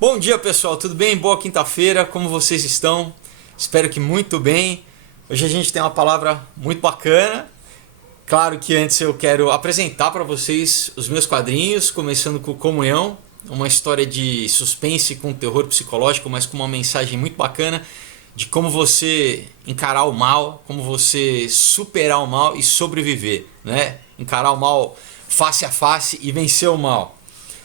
Bom dia, pessoal, tudo bem? Boa quinta-feira, como vocês estão? Espero que muito bem. Hoje a gente tem uma palavra muito bacana. Claro que antes eu quero apresentar para vocês os meus quadrinhos, começando com Comunhão, uma história de suspense com terror psicológico, mas com uma mensagem muito bacana de como você encarar o mal, como você superar o mal e sobreviver, né? Encarar o mal face a face e vencer o mal.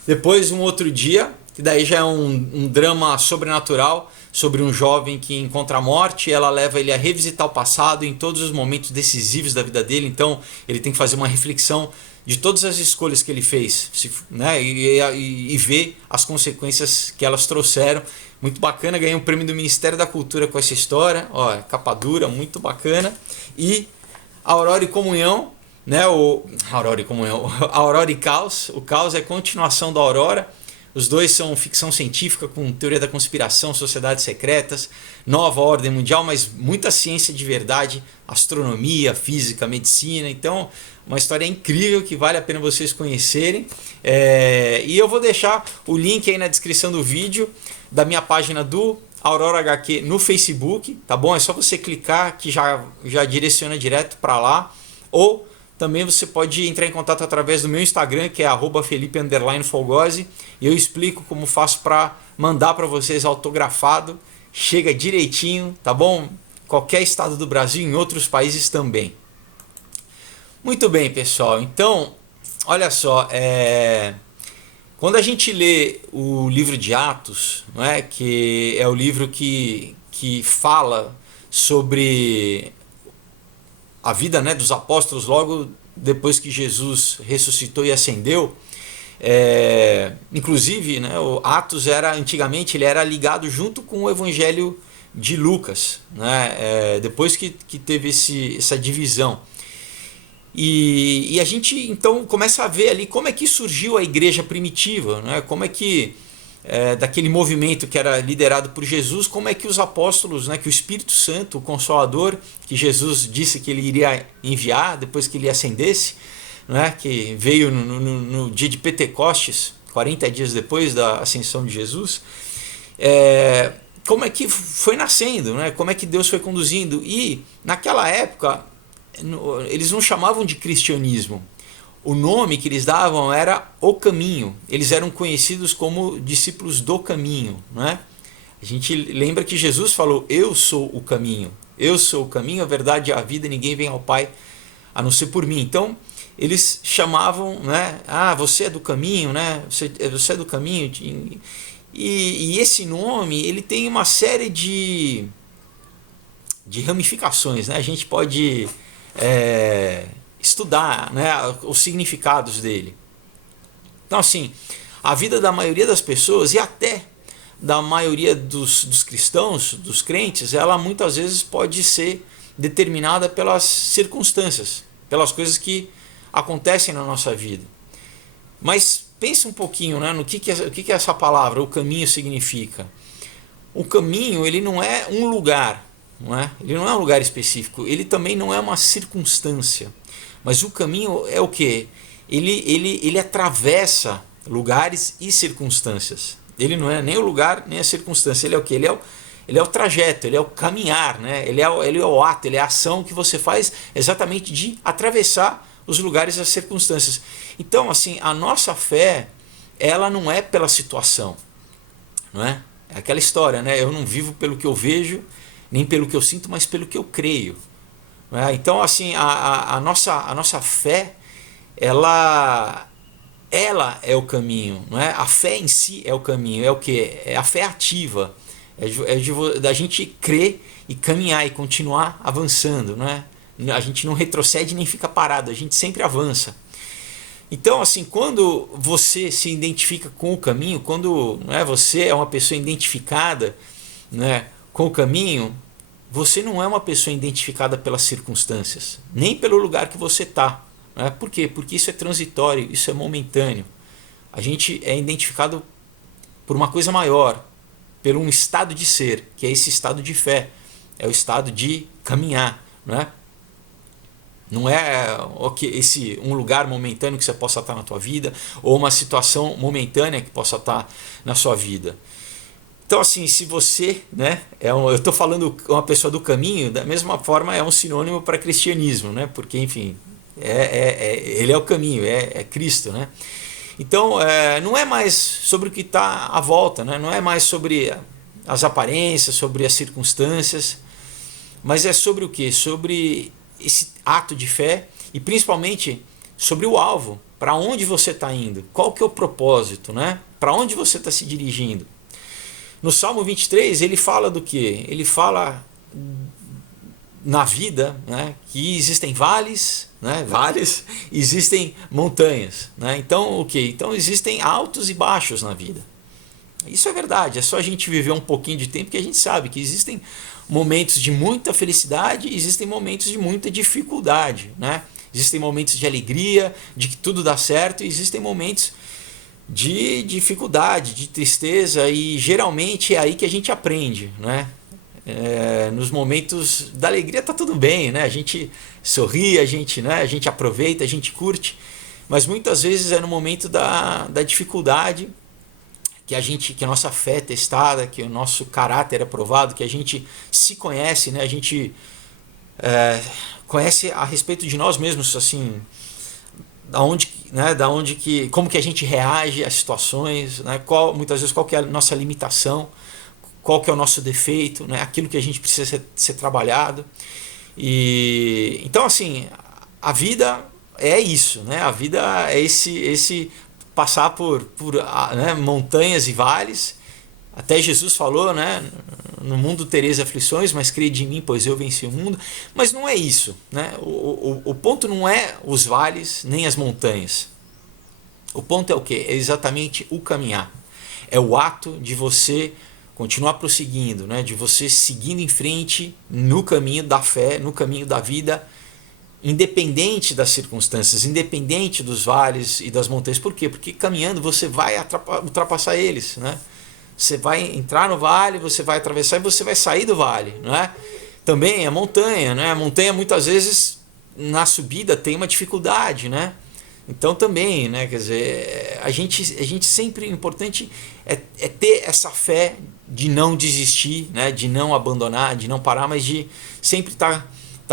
Depois, um outro dia, que daí já é um drama sobrenatural sobre um jovem que encontra a morte, e ela leva ele a revisitar o passado em todos os momentos decisivos da vida dele. Então ele tem que fazer uma reflexão de todas as escolhas que ele fez, né? E ver as consequências que elas trouxeram. Muito bacana, ganhei um prêmio do Ministério da Cultura com essa história, ó, capa dura, muito bacana. E Aurora e Comunhão, né? Aurora e Comunhão, Aurora e Caos. O Caos é continuação da Aurora. Os dois são ficção científica com teoria da conspiração, sociedades secretas, nova ordem mundial, mas muita ciência de verdade, astronomia, física, medicina. Então, uma história incrível que vale a pena vocês conhecerem. E eu vou deixar o link aí na descrição do vídeo da minha página do Aurora HQ no Facebook, tá bom? É só você clicar que já direciona direto para lá. Ou também você pode entrar em contato através do meu Instagram, que é @felipe_fogose, e eu explico como faço para mandar para vocês autografado. Chega direitinho, tá bom? Qualquer estado do Brasil, em outros países também. Muito bem, pessoal. Então, olha só, quando a gente lê o livro de Atos, não é? Que é o livro que fala sobre a vida, né, dos apóstolos logo depois que Jesus ressuscitou e ascendeu. Inclusive, né, o Atos antigamente ele era ligado junto com o Evangelho de Lucas, né, depois que teve essa divisão. E a gente então começa a ver ali como é que surgiu a igreja primitiva, né, como é que daquele movimento que era liderado por Jesus, como é que os apóstolos, né, que o Espírito Santo, o Consolador, que Jesus disse que ele iria enviar depois que ele ascendesse, né, que veio no dia de Pentecostes, 40 dias depois da ascensão de Jesus, como é que foi nascendo, né, como é que Deus foi conduzindo. E naquela época eles não chamavam de cristianismo. O nome que eles davam era O Caminho. Eles eram conhecidos como discípulos do caminho, né? A gente lembra que Jesus falou: eu sou o caminho. Eu sou o caminho, a verdade e a vida, ninguém vem ao Pai a não ser por mim. Então, eles chamavam, né? Ah, você é do caminho, né? Você é do caminho. E esse nome, ele tem uma série de ramificações, né? A gente pode estudar, né, os significados dele. Então, assim, a vida da maioria das pessoas e até da maioria dos cristãos, dos crentes, ela muitas vezes pode ser determinada pelas circunstâncias, pelas coisas que acontecem na nossa vida. Mas pense um pouquinho, né, no que essa palavra, o caminho, significa. O caminho, ele não é um lugar, não é? Ele não é um lugar específico, ele também não é uma circunstância. Mas o caminho é o quê? Ele atravessa lugares e circunstâncias. Ele não é nem o lugar nem a circunstância. Ele é o quê? Ele é o trajeto, ele é o caminhar, né? Ele é o ato, ele é a ação que você faz exatamente de atravessar os lugares e as circunstâncias. Então, assim, a nossa fé, ela não é pela situação, não é? É aquela história, né? Eu não vivo pelo que eu vejo, nem pelo que eu sinto, mas pelo que eu creio. Então, assim, a nossa fé, ela é o caminho, não é? A fé em si é o caminho, é o que? É a fé ativa, da gente crer e caminhar e continuar avançando, não é? A gente não retrocede nem fica parado, a gente sempre avança. Então, assim, quando você se identifica com o caminho, quando, não é, você é uma pessoa identificada, né, com o caminho, você não é uma pessoa identificada pelas circunstâncias, nem pelo lugar que você está. Né? Por quê? Porque isso é transitório, isso é momentâneo. A gente é identificado por uma coisa maior, por um estado de ser, que é esse estado de fé, é o estado de caminhar. Né? Não é um lugar momentâneo que você possa estar na tua vida, ou uma situação momentânea que possa estar na sua vida. Então, assim, se você, né, eu estou falando uma pessoa do caminho, da mesma forma é um sinônimo para cristianismo, né? Porque, enfim, ele é o caminho, é Cristo, né? Então, não é mais sobre o que está à volta, né? Não é mais sobre as aparências, sobre as circunstâncias, mas é sobre o quê? Sobre esse ato de fé e principalmente sobre o alvo, para onde você está indo, qual que é o propósito, né? Para onde você está se dirigindo. No Salmo 23 ele fala do quê? Ele fala na vida, né, que existem vales, né, vales, existem montanhas, né? Então o que? Então existem altos e baixos na vida. Isso é verdade. É só a gente viver um pouquinho de tempo que a gente sabe que existem momentos de muita felicidade, e existem momentos de muita dificuldade, né? Existem momentos de alegria, de que tudo dá certo, e existem momentos de dificuldade, de tristeza, e geralmente é aí que a gente aprende, né? Nos momentos da alegria tá tudo bem, né? A gente sorri, né? A gente aproveita, a gente curte, mas muitas vezes é no momento da dificuldade que a nossa fé é testada, que o nosso caráter é provado, que a gente se conhece, né? A gente conhece a respeito de nós mesmos, assim, como que a gente reage às situações, né? Muitas vezes qual que é a nossa limitação, qual que é o nosso defeito, né? Aquilo que a gente precisa ser trabalhado. E então, assim, a vida é isso, né? A vida é esse passar né, montanhas e vales. Até Jesus falou, né? No mundo tereis aflições, mas crede em mim, pois eu venci o mundo. Mas não é isso, né? O ponto não é os vales nem as montanhas. O ponto é o quê? É exatamente o caminhar. É o ato de você continuar prosseguindo, né? De você seguindo em frente no caminho da fé, no caminho da vida, independente das circunstâncias, independente dos vales e das montanhas. Por quê? Porque caminhando você vai ultrapassar eles, né? Você vai entrar no vale, você vai atravessar e você vai sair do vale, né? Também a montanha, né? A montanha muitas vezes na subida tem uma dificuldade, né? Então também, né? Quer dizer, a gente sempre, importante é ter essa fé de não desistir, né? De não abandonar, de não parar, mas de sempre estar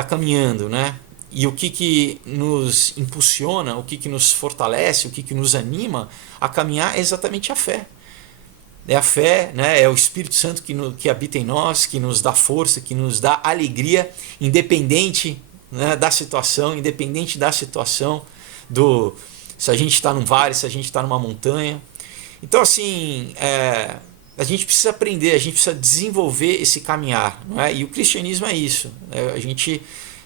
caminhando, né? E o que nos impulsiona, o que nos fortalece, o que nos anima a caminhar é exatamente a fé. É a fé, né? É o Espírito Santo que habita em nós, que nos dá força, que nos dá alegria, independente, né, da situação, se a gente está num vale, se a gente está numa montanha. Então, assim, a gente precisa aprender, a gente precisa desenvolver esse caminhar, não é? E o cristianismo é isso, a gente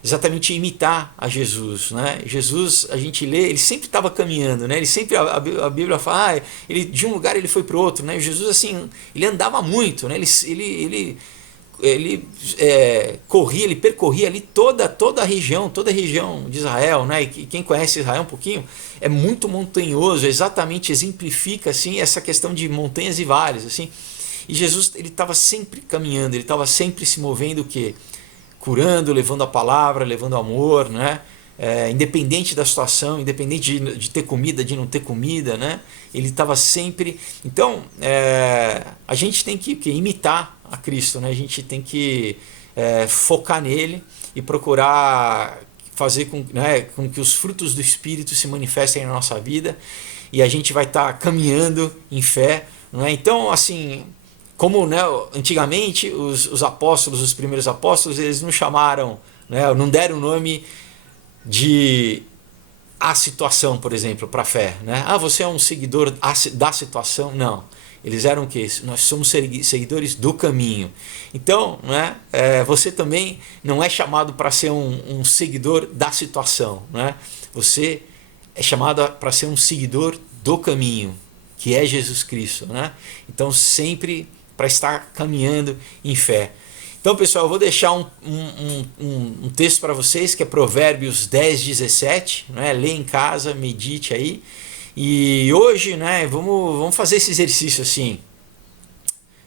exatamente imitar a Jesus, né? Jesus, a gente lê, ele sempre estava caminhando, né? Ele sempre, a Bíblia fala, ele de um lugar ele foi para o outro, né? Jesus, assim, ele andava muito, né? Ele corria, ele percorria ali toda a região de Israel, né? E quem conhece Israel um pouquinho é muito montanhoso, exatamente exemplifica assim essa questão de montanhas e vales, assim. E Jesus, ele estava sempre caminhando, ele estava sempre se movendo, o quê? Curando, levando a palavra, levando amor, né? Independente da situação, independente de ter comida, de não ter comida, né? Ele estava sempre. Então, a gente tem que imitar a Cristo, né? A gente tem que focar nele e procurar fazer com que os frutos do Espírito se manifestem na nossa vida, e a gente vai estar caminhando em fé, não é? Então, assim, como, né, antigamente os apóstolos, os primeiros apóstolos, eles não chamaram, né, não deram o nome de a situação, por exemplo, para a fé, né? Você é um seguidor da situação? Não. Eles eram o quê? Nós somos seguidores do caminho. Então, né, você também não é chamado para ser um seguidor da situação, né? Você é chamado para ser um seguidor do caminho, que é Jesus Cristo, né? Então, sempre para estar caminhando em fé. Então, pessoal, eu vou deixar um texto para vocês, que é Provérbios 10, 17, né? Lê em casa, medite aí. E hoje, né, vamos fazer esse exercício assim,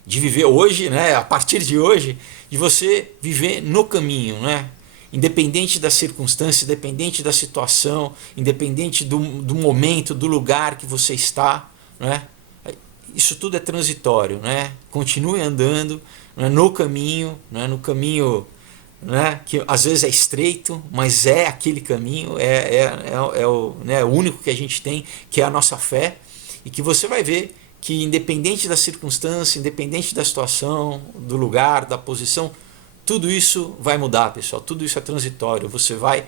de viver hoje, né, a partir de hoje, de você viver no caminho, né? Independente das circunstâncias, independente da situação, independente do momento, do lugar que você está, né? isso tudo é transitório, né? Continue andando, né, no caminho, né, no caminho, né, que às vezes é estreito, mas é aquele caminho, é o único que a gente tem, que é a nossa fé, e que você vai ver que independente da circunstância, independente da situação, do lugar, da posição, tudo isso vai mudar, pessoal. Tudo isso é transitório. Você vai,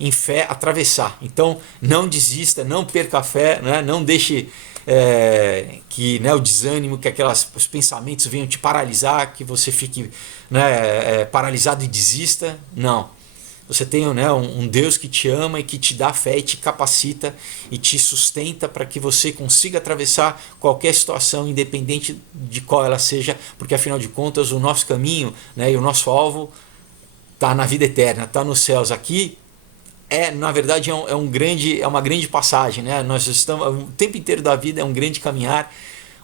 em fé, atravessar. Então, não desista, não perca a fé, né? Não deixe que, né, o desânimo, que os pensamentos venham te paralisar, que você fique, né, paralisado e desista. Não. Você tem, né, um Deus que te ama e que te dá fé e te capacita e te sustenta para que você consiga atravessar qualquer situação, independente de qual ela seja, porque afinal de contas o nosso caminho, né, e o nosso alvo está na vida eterna, está nos céus. Aqui na verdade é uma grande passagem, né? Nós estamos o tempo inteiro da vida, é um grande caminhar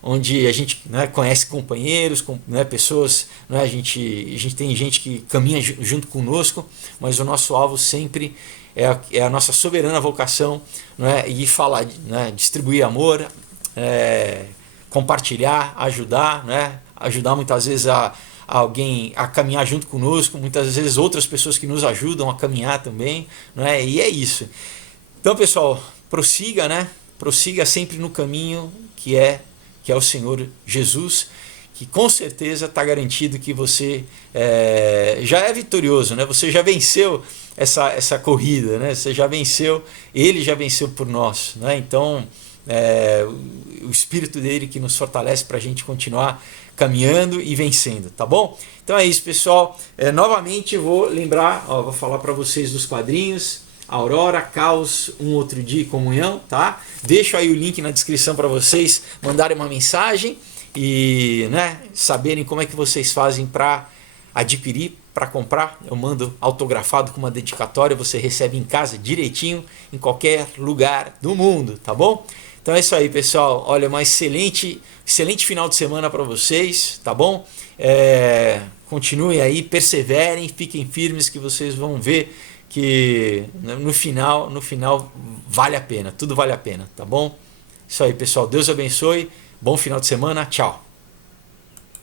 onde a gente, né, conhece companheiros, né, pessoas, né, a gente tem gente que caminha junto conosco, mas o nosso alvo sempre é a nossa soberana vocação, né, e falar, né, distribuir amor, compartilhar, ajudar, né, ajudar muitas vezes a alguém a caminhar junto conosco, muitas vezes outras pessoas que nos ajudam a caminhar também, né, e é isso. Então, pessoal, prossiga, né, prossiga sempre no caminho que é o Senhor Jesus, que com certeza está garantido que você já é vitorioso, né? Você já venceu essa corrida, né? Você já venceu, Ele já venceu por nós, né? Então, o Espírito dele que nos fortalece para a gente continuar caminhando e vencendo, tá bom? Então é isso, pessoal. Novamente vou lembrar, vou falar para vocês dos quadrinhos. Aurora, Caos, Um Outro Dia e Comunhão, tá? Deixo aí o link na descrição para vocês mandarem uma mensagem e, né, saberem como é que vocês fazem para adquirir, para comprar. Eu mando autografado com uma dedicatória, você recebe em casa direitinho, em qualquer lugar do mundo, tá bom? Então é isso aí, pessoal. Olha, uma excelente final de semana para vocês, tá bom? Continuem aí, perseverem, fiquem firmes que vocês vão ver que no final vale a pena, tudo vale a pena, tá bom? Isso aí, pessoal, Deus abençoe, bom final de semana, tchau!